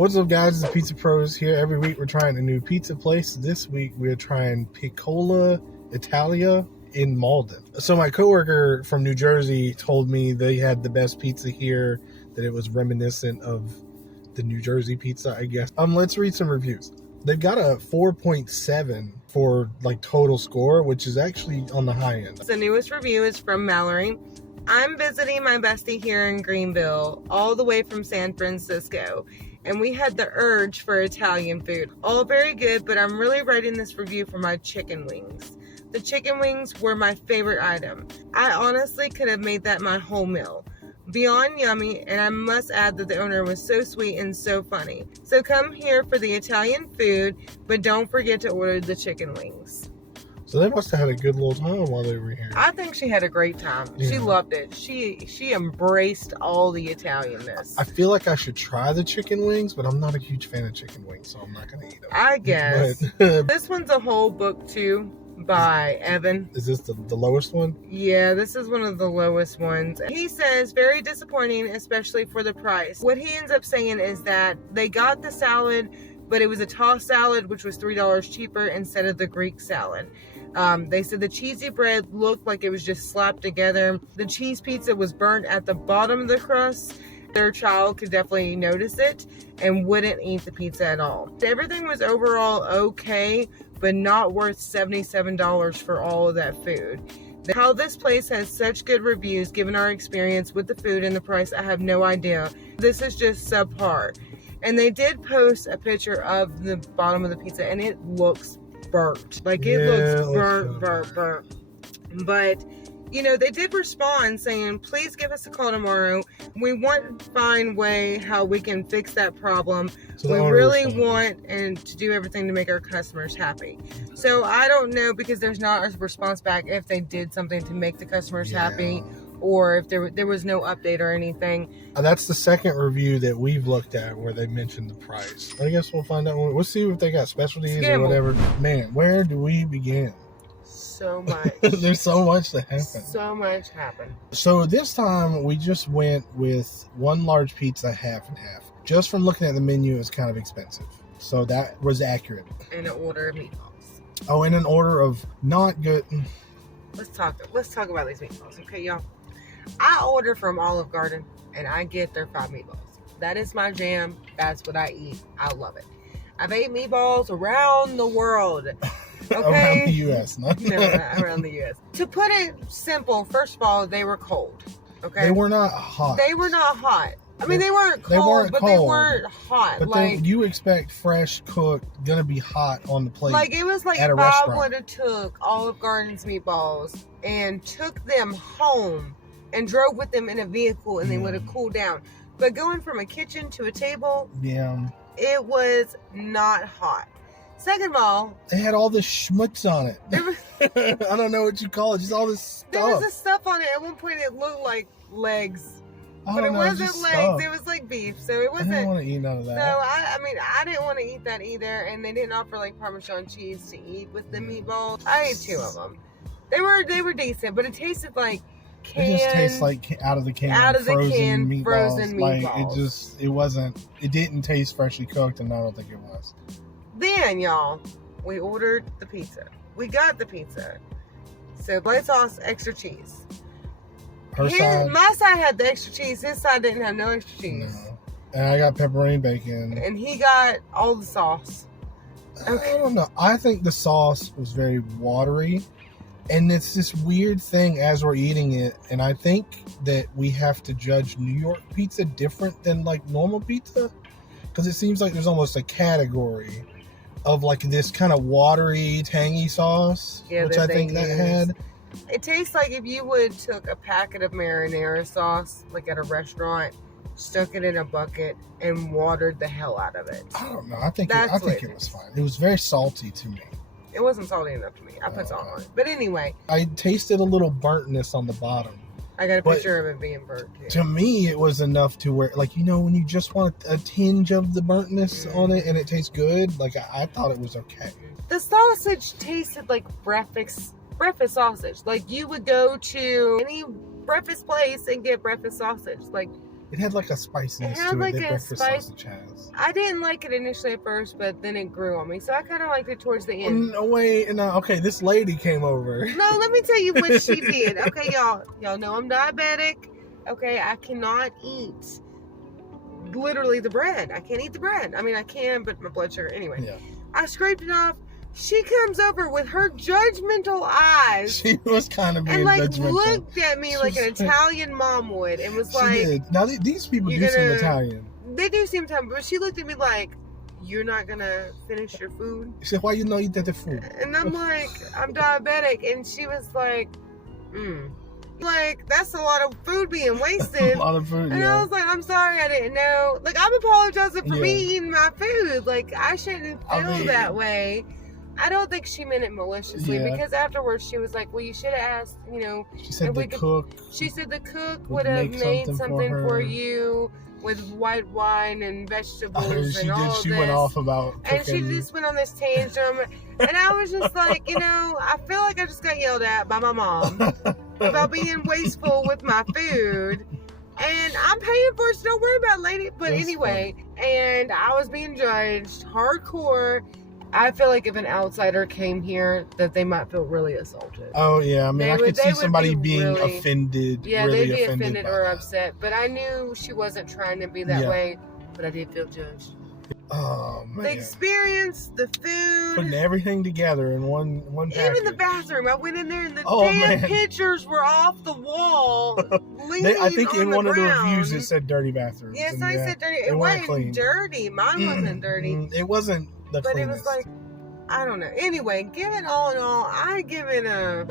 What's up, guys? It's Pizza Pros here. Every week we're trying a new pizza place. This week we're trying Piccolla Italia in Mauldin. So my coworker from New Jersey told me they had the best pizza here, that it was reminiscent of the New Jersey pizza, I guess. Let's read some reviews. They've got a 4.7 for like total score, which is actually on the high end. The newest review is from Mallory. I'm visiting my bestie here in Greenville, all the way from San Francisco, and we had the urge for Italian food. All very good, but I'm really writing this review for my chicken wings. The chicken wings were my favorite item. I honestly could have made that my whole meal. Beyond yummy, and I must add that the owner was so sweet and so funny. So come here for the Italian food, but don't forget to order the chicken wings. So they must have had a good little time while they were here. I think she had a great time. Yeah. She loved it. She embraced all the Italianness. I feel like I should try the chicken wings, but I'm not a huge fan of chicken wings, so I'm not going to eat them. I guess. But, this one's a whole book too by Evan. Is this the lowest one? Yeah, this is one of the lowest ones. He says, very disappointing, especially for the price. What he ends up saying is that they got the salad, but it was a tossed salad, which was $3 cheaper instead of the Greek salad. They said the cheesy bread looked like it was just slapped together. The cheese pizza was burnt at the bottom of the crust. Their child could definitely notice it and wouldn't eat the pizza at all. Everything was overall okay, but not worth $77 for all of that food. How this place has such good reviews, given our experience with the food and the price, I have no idea. This is just subpar. And they did post a picture of the bottom of the pizza, and it looks burnt. Like, it looks burnt. But, you know, they did respond saying, please give us a call tomorrow. We want to find way how we can fix that problem. So we really want to do everything to make our customers happy. So I don't know, because there's not a response back if they did something to make the customers happy, or if there was no update or anything. That's the second review that we've looked at where they mentioned the price. I guess we'll find out. We'll see if they got specialties or whatever. Man, where do we begin? So much. There's so much that happened. So much happened. So this time we just went with one large pizza, half and half. Just from looking at the menu, it's kind of expensive. So that was accurate. And an order of meatballs. Oh, and an order of not good. Let's talk about these meatballs, okay, y'all? I order from Olive Garden, and I get their 5 meatballs. That is my jam. That's what I eat. I love it. I've ate meatballs around the world. Okay? Around the U.S., No, not around the U.S. To put it simple, first of all, they were cold. Okay? They were not hot. They were not hot. I mean, they weren't cold, but they weren't hot. But like, you expect fresh cooked, gonna be hot on the plate. Like, it was like if I would have took Olive Garden's meatballs and took them home and drove with them in a vehicle, and they would have cooled down. But going from a kitchen to a table, it was not hot. Second of all, they had all this schmutz on it. I don't know what you call it, just all this stuff. There was this stuff on it. At one point, it looked like legs. But it wasn't legs, stuff. It was like beef, so it wasn't. I didn't want to eat none of that. So I mean, I didn't want to eat that either, and they didn't offer like Parmesan cheese to eat with the meatballs. I ate 2 of them. They were decent, but it tasted like canned. It just tastes like out of the can, frozen meatballs. Like it didn't taste freshly cooked, and I don't think it was. Then, y'all, we ordered the pizza. We got the pizza. So white sauce, extra cheese. My side had the extra cheese. His side didn't have no extra cheese. No. And I got pepperoni bacon. And he got all the sauce. Okay. I don't know. I think the sauce was very watery. And it's this weird thing as we're eating it. And I think that we have to judge New York pizza different than like normal pizza. Because it seems like there's almost a category of like this kind of watery, tangy sauce. Which I think that had. It tastes like if you would took a packet of marinara sauce, like at a restaurant, stuck it in a bucket, and watered the hell out of it. I don't know. I think it was fine. It was very salty to me. It wasn't salty enough to me. I put salt on it. But anyway. I tasted a little burntness on the bottom. I got a picture of it being burnt too. To me, it was enough to where, like, you know, when you just want a tinge of the burntness on it and it tastes good, like, I thought it was okay. The sausage tasted like breakfast sausage. Like, you would go to any breakfast place and get breakfast sausage. Like, It had like a spiciness It had to like it that a breakfast spice- sausage has. I didn't like it initially at first, but then it grew on me. So I kind of liked it towards the end. No way. No, okay, this lady came over. No, let me tell you what she did. Okay, y'all know I'm diabetic. Okay, I cannot eat literally the bread. I can't eat the bread. I mean, I can, but my blood sugar. Anyway, Yeah. I scraped it off. She comes over with her judgmental eyes She was kind of being and like judgmental. looked at me like an Italian mom would and was She like, did. Now these people "You're do seem gonna-" Italian. they do seem time, but she looked at me like, "You're not gonna finish your food?" She said, "Why you not eat that food?" And I'm like, "I'm diabetic," and she was like, like, that's a lot of food being wasted. A lot of food. And Yeah. I was like, I'm sorry, I didn't know. Like, I'm apologizing for Yeah. me eating my food. Like, I shouldn't feel I mean- that way. I don't think she meant it maliciously Yeah. because afterwards she was like, well, you should have asked, you know. She said if we the could- cook. She said the cook Would would have make made something something for for her. you with white wine and vegetables She and all did. of She this. went off about And she cooking. just went on this tangent. And I was just like, you know, I feel like I just got yelled at by my mom about being wasteful with my food. And I'm paying for it, so don't worry about it, lady. But That's anyway, and I was being judged hardcore. I feel like if an outsider came here, that they might feel really assaulted. Oh yeah, I mean, They I would- could they see would somebody be being really- offended. Yeah, really they'd be offended by or that. upset. But I knew she wasn't trying to be that Yeah. way. But I did feel judged. Oh man, The experience, the putting food, everything together in one package. even the bathroom. I went in there and the Oh, damn man. pictures were off the wall. I think in one of the reviews ground. it said dirty bathrooms. Yes, and I yeah, said dirty. they It weren't wasn't clean. dirty. Mine wasn't dirty. It wasn't the But it cleanest. was like, I don't know. Anyway, give it all in all, I give it a